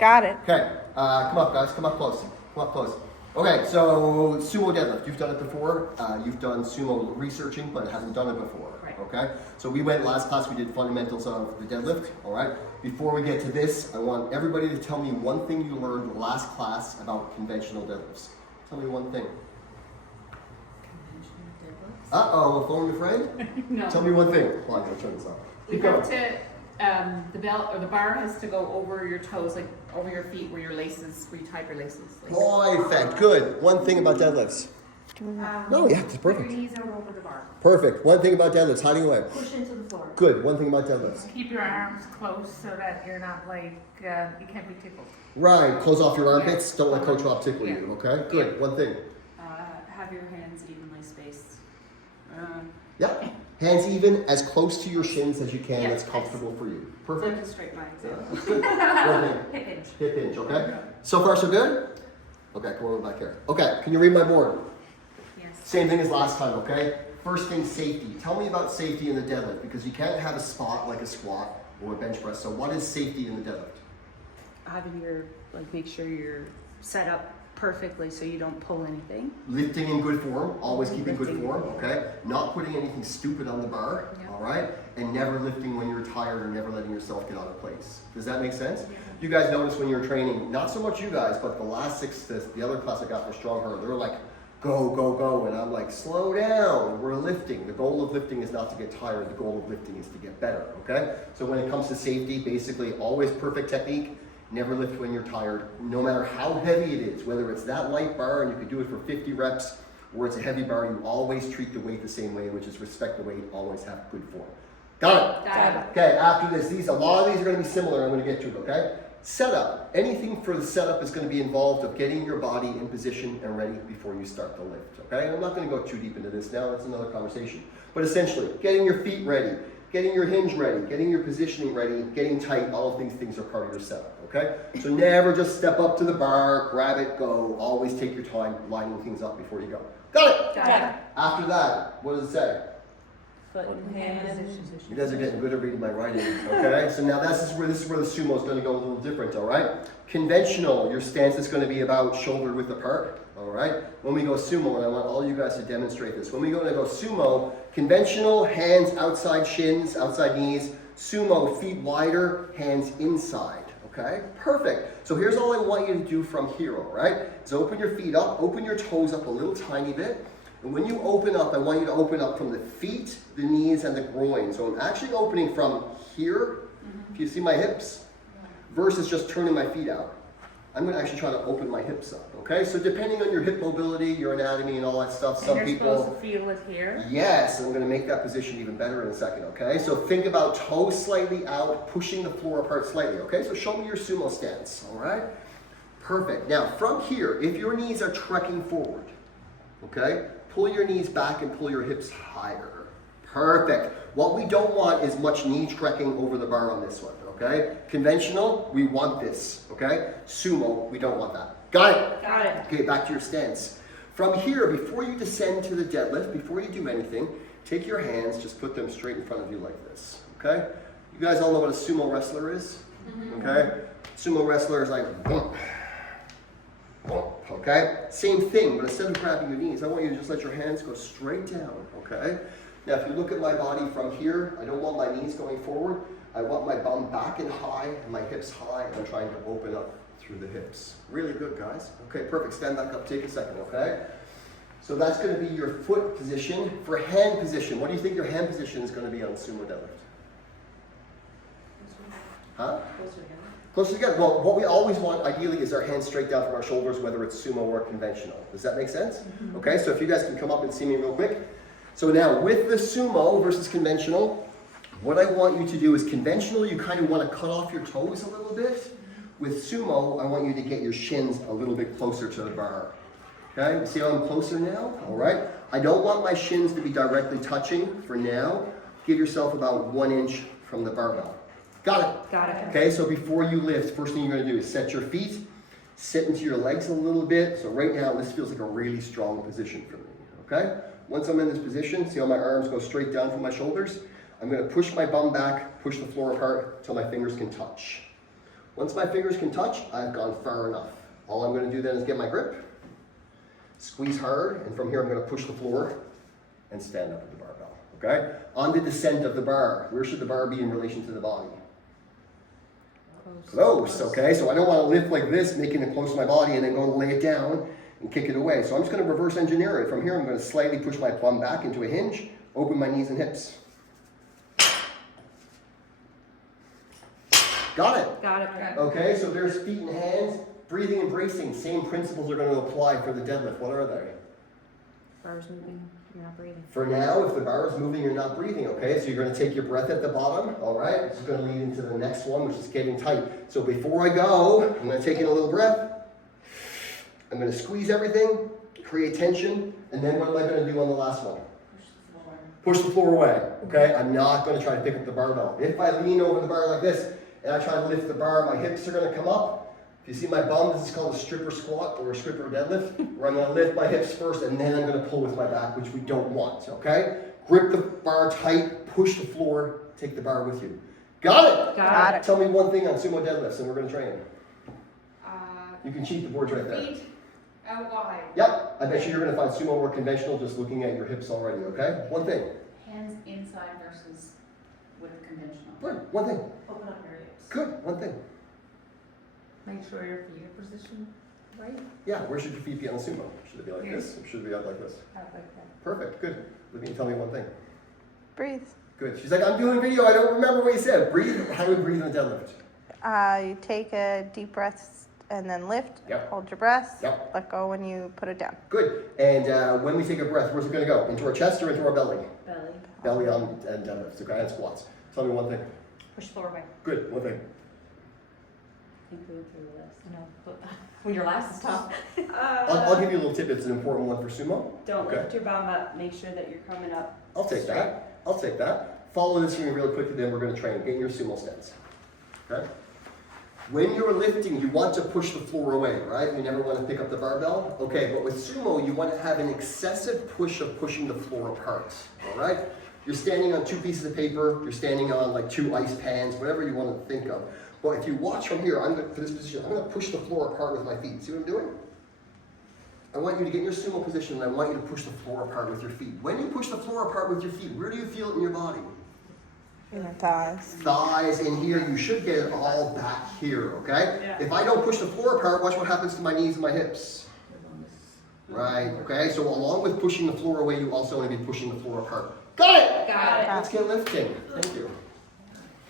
Got it. Okay, come up guys, come up close. Come up close. Okay, so sumo deadlift, you've done it before. You've done sumo researching, but haven't done it before. Right. Okay, so we went last class, we did fundamentals of the deadlift. All right, before we get to this, I want everybody to tell me one thing you learned last class about conventional deadlifts. Tell me one thing. Conventional deadlifts? Uh-oh, a phone a friend? No. Tell me one thing. Hold on, I'm gonna turn this off. You Keep have going. to, the belt or the bar has to go over your toes, like over your feet where your laces, where you tie your laces. Like, Perfect, good. One thing about deadlifts. No, yeah, it's perfect. Put your knees out over the bar. Perfect. One thing about deadlifts, hiding away. Push into the floor. Good. One thing about deadlifts. Keep your arms close so that you're not like, you can't be tickled. Right. Close off your armpits. Yes. Don't let Coach Rob tickle Yeah. you. Okay. Good. One thing. Have your hands evenly spaced. Yeah. Hands even, as close to your shins as you can. Yeah. That's comfortable for you. Like Perfect. a straight line. Yeah, that's good. One thing. Hip hinge. Hip hinge. Okay. So far, so good. Okay. Come over back here. Okay. Can you read my board? Yes. Same thing as last time. Okay. First thing, safety. Tell me about safety in the deadlift because you can't have a spot like a squat or a bench press. So what is safety in the deadlift? Having your, like, make sure you're set up perfectly so you don't pull anything. Lifting in good form, always keeping good Lifting. form, okay? Not putting anything stupid on the bar, Yeah. all right? And never lifting when you're tired or never letting yourself get out of place. Does that make sense? You guys notice when you're training, not so much you guys, but the last the other class I got for StrongHER, they were like, go, go, go. And I'm like, slow down, we're lifting. The goal of lifting is not to get tired, the goal of lifting is to get better, okay? So when it comes to safety, basically always perfect technique. Never lift when you're tired, no matter how heavy it is, whether it's that light bar and you could do it for 50 reps, or it's a heavy bar, you always treat the weight the same way, which is respect the weight, always have good form. Got it? Got it. Okay, after this, a lot of these are gonna be similar, I'm gonna get to it, okay? Setup, anything for the setup is gonna be involved of getting your body in position and ready before you start the lift, okay? I'm not gonna go too deep into this now, that's another conversation. But essentially, getting your feet ready, getting your hinge ready, getting your positioning ready, getting tight, all of these things are part of your setup, okay? So never just step up to the bar, grab it, go. Always take your time lining things up before you go. Got it? Got it. After that, what does it say? Foot and hand position. You guys are getting good at reading my writing, okay? So now this is where the sumo is gonna go a little different, all right? Conventional, your stance is gonna be about shoulder width apart, all right? When we go sumo, and I want all you guys to demonstrate this, when we go sumo, conventional, hands outside shins, outside knees, sumo, feet wider, hands inside, okay? Perfect. So here's all I want you to do from here, all right? Is open your feet up, open your toes up a little tiny bit, and when you open up, I want you to open up from the feet, the knees, and the groin. So I'm actually opening from here, if you see my hips, versus just turning my feet out. I'm gonna actually try to open my hips up, okay? So depending on your hip mobility, your anatomy, and all that stuff, some And you're people... supposed to feel it here. Yes, I'm gonna make that position even better in a second, okay? So think about toes slightly out, pushing the floor apart slightly, okay? So show me your sumo stance, all right? Perfect. Now, from here, if your knees are trekking forward, okay? Pull your knees back and pull your hips higher. Perfect. What we don't want is much knee trekking over the bar on this one, okay? Conventional, we want this, okay? Sumo, we don't want that. Got it? Got it. Okay, back to your stance. From here, before you descend to the deadlift, before you do anything, take your hands, just put them straight in front of you like this, okay? You guys all know what a sumo wrestler is, okay? Sumo wrestler is like, bump, bump, okay? Same thing, but instead of grabbing your knees, I want you to just let your hands go straight down, okay? Now, if you look at my body from here, I don't want my knees going forward. I want my bum back and high and my hips high, and I'm trying to open up through the hips. Really good, guys. Okay, perfect. Stand back up, take a second, okay? So that's gonna be your foot position. For hand position, what do you think your hand position is gonna be on sumo deadlift? Huh? Closer together. Closer together. Well, what we always want, ideally, is our hands straight down from our shoulders, whether it's sumo or conventional. Does that make sense? Okay, so if you guys can come up and see me real quick. So now, with the sumo versus conventional, what I want you to do is conventional, you kind of want to cut off your toes a little bit. With sumo, I want you to get your shins a little bit closer to the bar. Okay, see how I'm closer now? All right. I don't want my shins to be directly touching for now. Give yourself about 1 inch from the barbell. Got it? Got it. Okay, so before you lift, first thing you're gonna do is set your feet, sit into your legs a little bit. So right now, this feels like a really strong position for me, okay? Once I'm in this position, see how my arms go straight down from my shoulders? I'm gonna push my bum back, push the floor apart until my fingers can touch. Once my fingers can touch, I've gone far enough. All I'm gonna do then is get my grip, squeeze hard, and from here I'm gonna push the floor and stand up with the barbell, okay? On the descent of the bar, where should the bar be in relation to the body? Close, okay? So I don't wanna lift like this, making it close to my body, and then go lay it down and kick it away. So I'm just gonna reverse engineer it. From here, I'm gonna slightly push my plum back into a hinge, open my knees and hips. Got it? Got it. Okay, so there's feet and hands, breathing and bracing. Same principles are going to apply for the deadlift. What are they? Bar's moving, you're not breathing. For now, if the bar is moving, you're not breathing, okay? So you're going to take your breath at the bottom, all right? This is going to lead into the next one, which is getting tight. So before I go, I'm going to take in a little breath. I'm going to squeeze everything, create tension, and then what am I going to do on the last one? Push the floor away, okay? I'm not going to try to pick up the barbell. If I lean over the bar like this, and I try to lift the bar, my hips are gonna come up. If you see my bum, this is called a stripper squat or a stripper deadlift, where I'm gonna lift my hips first and then I'm gonna pull with my back, which we don't want, okay? Grip the bar tight, push the floor, take the bar with you. Got it? Got it. Tell me one thing on sumo deadlifts and we're gonna train. You can cheat, the board's right there. Feet out wide. Yep, I bet you you're gonna find sumo work conventional just looking at your hips already, okay? One thing. Hands inside versus with conventional. Good, one thing. Open up your hips. Good, one thing. Make sure your feet are positioned right. Yeah, where should your feet be on the sumo? Should it be like this or should it be out like this? Out like that. Perfect, good. Let me tell me one thing. Breathe. Good. She's like, I'm doing video, I don't remember what you said. Breathe. How do we breathe in the deadlift? You take a deep breath and then lift. Yep. Hold your breath. Yep. Let go when you put it down. Good. And when we take a breath, where's it going to go? Into our chest or into our belly? Belly. Belly on and deadlifts, okay? And squats. Tell me one thing. Push the floor away. Good. One thing. I think we went through the list. I know, but when your last is tough. I'll give you a little tip. It's an important one for sumo. Don't Okay. lift your bum up. Make sure that you're coming up. I'll take that. I'll take that. Follow this for me real quickly, then we're going to train. Get in your sumo stance. Okay? When you're lifting, you want to push the floor away, right? You never want to pick up the barbell. Okay, but with sumo, you want to have an excessive push of pushing the floor apart. All right? You're standing on 2 pieces of paper. You're standing on like 2 ice pans, whatever you want to think of. But if you watch from here, for this position, I'm going to push the floor apart with my feet. See what I'm doing? I want you to get in your sumo position, and I want you to push the floor apart with your feet. When you push the floor apart with your feet, where do you feel it in your body? In your thighs. Thighs in here. You should get it all back here, okay? Yeah. If I don't push the floor apart, watch what happens to my knees and my hips. Right, okay? So along with pushing the floor away, you also want to be pushing the floor apart. Got it! Got it. Let's get lifting. Thank you.